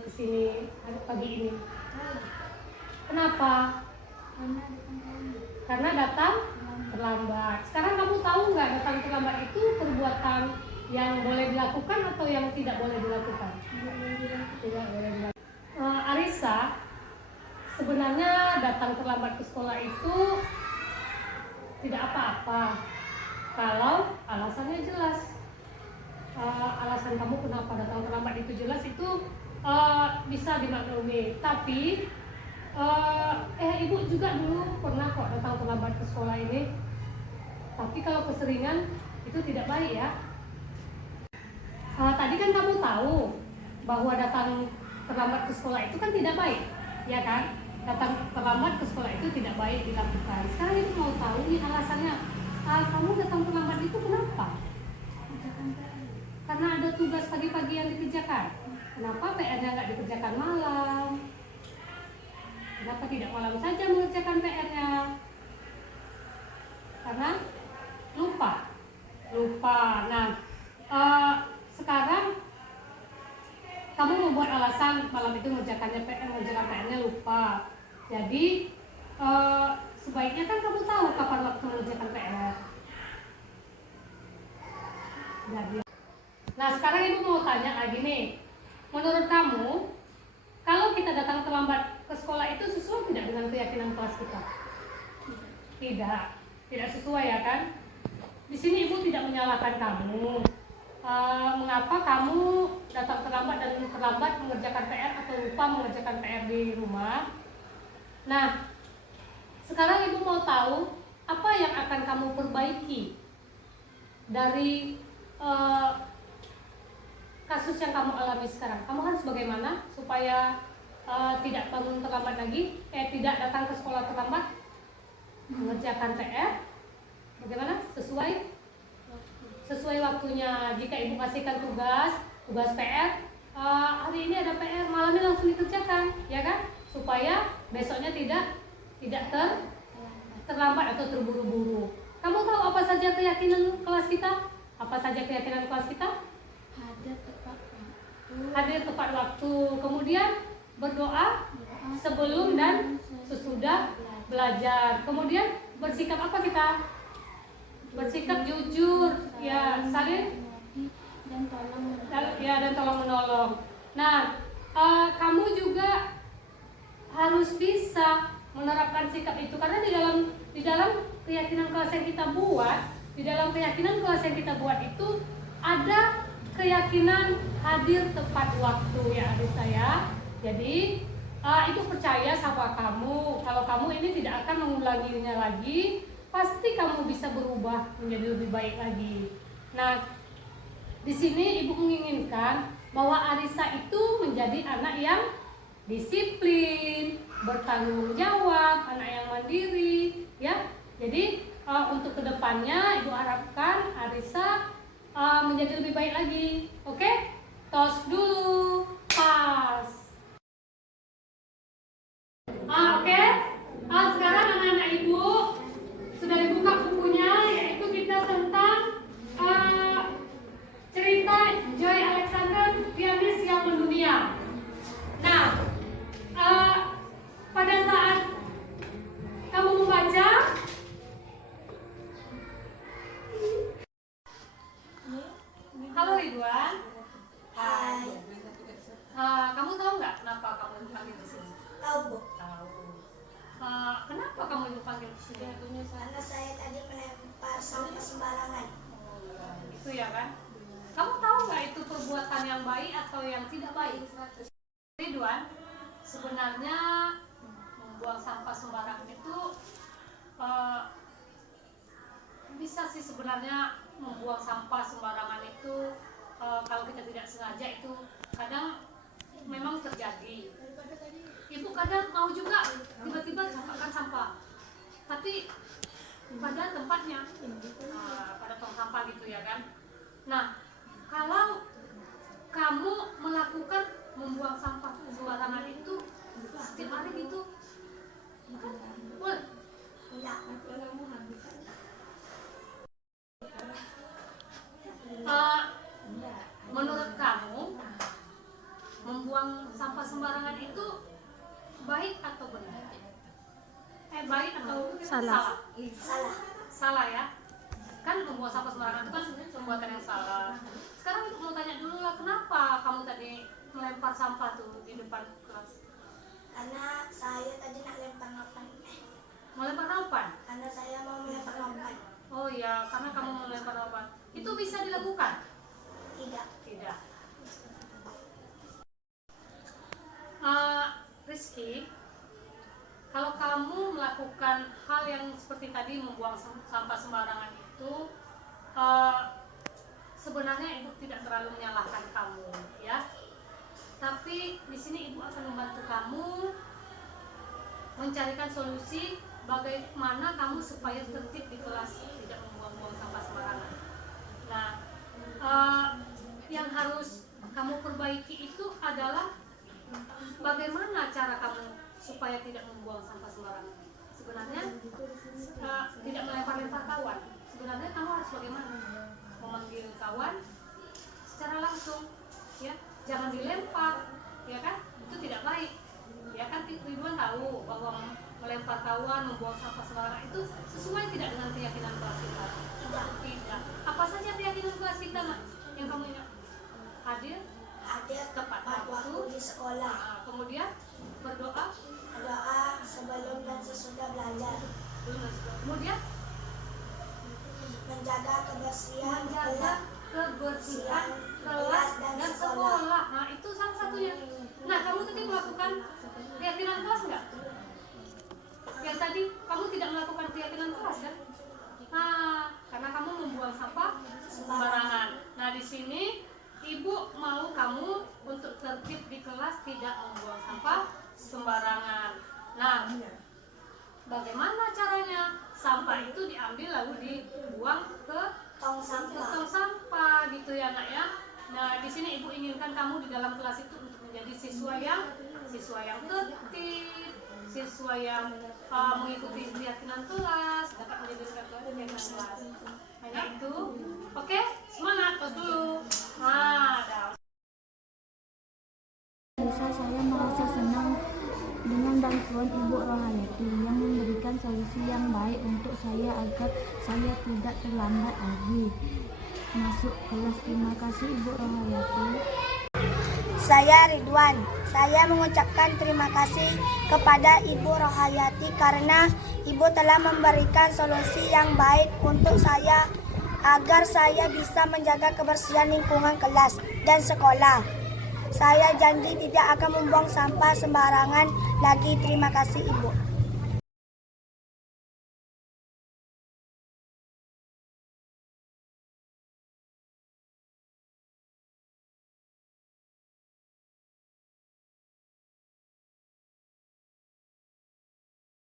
ke sini pagi ini? Kenapa? Karena datang terlambat. Sekarang kamu tahu nggak datang terlambat itu perbuatan yang boleh dilakukan atau yang tidak boleh dilakukan? Tidak boleh dilakukan. Arisa, sebenarnya datang terlambat ke sekolah itu tidak apa-apa kalau alasannya jelas. Alasan kamu kenapa datang terlambat itu jelas, itu bisa dimaklumi. Tapi ibu juga dulu pernah kok datang terlambat ke sekolah ini. Tapi kalau keseringan itu tidak baik ya. Tadi kan kamu tahu bahwa datang terlambat ke sekolah itu kan tidak baik, ya kan? Datang terlambat ke sekolah itu tidak baik dilakukan. Sekarang ibu mau tahu nih alasannya. Kamu datang terlambat itu kenapa? Karena ada tugas pagi-pagi yang dikerjakan. Kenapa PR-nya nggak dikerjakan malam? Kenapa tidak malam saja mengerjakan PR-nya? Karena lupa. Nah, sekarang kamu membuat alasan malam itu mengerjakan PR-nya lupa. Jadi sebaiknya kan kamu tahu kapan waktu mengerjakan PR. Nah, sekarang ibu mau tanya lagi nih. Menurut kamu, kalau kita datang terlambat ke sekolah itu sesuai tidak dengan keyakinan kelas kita? Tidak sesuai ya kan? Di sini ibu tidak menyalahkan kamu. Mengapa kamu datang terlambat dan terlambat mengerjakan PR atau lupa mengerjakan PR di rumah? Nah, sekarang ibu mau tahu apa yang akan kamu perbaiki dari kasus yang kamu alami sekarang. Kamu harus bagaimana supaya tidak bangun terlambat lagi, tidak datang ke sekolah terlambat, mengerjakan PR, bagaimana? Sesuai waktunya. Jika ibu kasihkan tugas PR, hari ini ada PR, malamnya langsung dikerjakan, ya kan? Supaya besoknya tidak terlambat atau terburu-buru. Kamu tahu apa saja keyakinan kelas kita? Hadir tepat waktu. Kemudian berdoa sebelum dan sesudah belajar. Kemudian bersikap apa kita? Bersikap jujur, ya, saling dan tolong menolong. Nah, kamu juga harus bisa menerapkan sikap itu, karena di dalam keyakinan kelas yang kita buat, itu ada keyakinan hadir tepat waktu ya Arisa ya. Jadi ibu percaya sama kamu, kalau kamu ini tidak akan mengulanginya lagi, pasti kamu bisa berubah menjadi lebih baik lagi. Nah, di sini ibu menginginkan bahwa Arisa itu menjadi anak yang disiplin, bertanggung jawab, anak yang mandiri, ya. Jadi untuk kedepannya ibu harapkan Arisa menjadi lebih baik lagi. Oke? Tos dulu, pas. Oke? Sekarang anak-anak ibu sudah dibuka bukunya, yaitu kita tentang cerita Joy Alexander, pianis yang mendunia. Nah, pada saat kamu membaca, halo Ridwan. Hai. Kamu tahu nggak kenapa kamu dipanggil ke sini? Tahu, Bu. Tahu. Kenapa kamu dipanggil ke sini? Karena saya tadi melempar sampah sembarangan. Itu ya kan? Kamu tahu nggak itu perbuatan yang baik atau yang tidak baik? Ridwan, sebenarnya membuang sampah sembarangan itu bisa sih sebenarnya. Membuang sampah sembarangan itu kalau kita tidak sengaja itu kadang memang terjadi. Ibu kadang mau juga tiba-tiba campakkan sampah, tapi pada tempatnya, pada tong sampah gitu ya kan. Nah, kalau kamu melakukan membuang sampah sembarangan itu setiap hari gitu, kan boleh? Enggak. Menurut kamu membuang sampah baik atau Salah. Salah. Salah ya. Kan membuang sampah sembarangan itu kan perbuatan yang salah. Sekarang ibu mau tanya dulu lah, kenapa kamu tadi melempar sampah tuh di depan kelas? Karena saya tadi nak lempar nopan. Melempar nampan? Karena saya mau melempar nopan. Oh iya, karena kamu melempar nampan. Itu bisa dilakukan? Tidak. Tidak. Rizky, kalau kamu melakukan hal yang seperti tadi membuang sampah sembarangan itu, sebenarnya ibu tidak terlalu menyalahkan kamu, ya. Tapi di sini ibu akan membantu kamu mencarikan solusi bagaimana kamu supaya tertib di kelas, tidak membuang-buang sampah sembarangan. Nah, yang harus kamu perbaiki itu adalah bagaimana cara kamu supaya tidak membuang sampah sembarangan. Sebenarnya tidak melempar-lempar kawan. Sebenarnya kamu harus bagaimana? Memanggil kawan secara langsung, ya. Jangan dilempar, ya kan? Itu tidak baik. Ya kan, Ridwan tahu bahwa melempar kawan, membuang sampah sembarangan itu sesuai tidak dengan keyakinan kelas kita? Tidak. Apa saja keyakinan kelas kita, Mak, yang kamu ingat? Hadir tepat waktu di sekolah. Kemudian berdoa sebelum dan sesudah belajar. Kemudian Menjaga kebersihan kelas dan sekolah. Nah, itu salah satunya. Nah, kamu tadi melakukan keyakinan kelas nggak? Yang tadi kamu tidak melakukan keyakinan kelas kan? Nah, karena kamu membuang sampah sembarangan. Nah, di sini ibu mau kamu untuk tertib di kelas, tidak membuang sampah sembarangan. Nah, bagaimana caranya? Sampah itu diambil lalu dibuang ke tong tong sampah. sampah gitu ya, Nak ya. Nah, di sini ibu inginkan kamu di dalam kelas itu untuk menjadi siswa yang tertib, siswa yang mengikuti keyakinan kelas, dapat menjadi keyakinan kelas. Hanya itu. Oke, semangat tos dulu. Nah, dah. Saya merasa senang dengan bantuan Ibu Rohayati yang memberikan solusi yang baik untuk saya agar saya tidak terlambat lagi masuk kelas. Terima kasih Ibu Rohayati. Saya Ridwan. Saya mengucapkan terima kasih kepada Ibu Rohayati karena Ibu telah memberikan solusi yang baik untuk saya agar saya bisa menjaga kebersihan lingkungan kelas dan sekolah. Saya janji tidak akan membuang sampah sembarangan lagi. Terima kasih Ibu.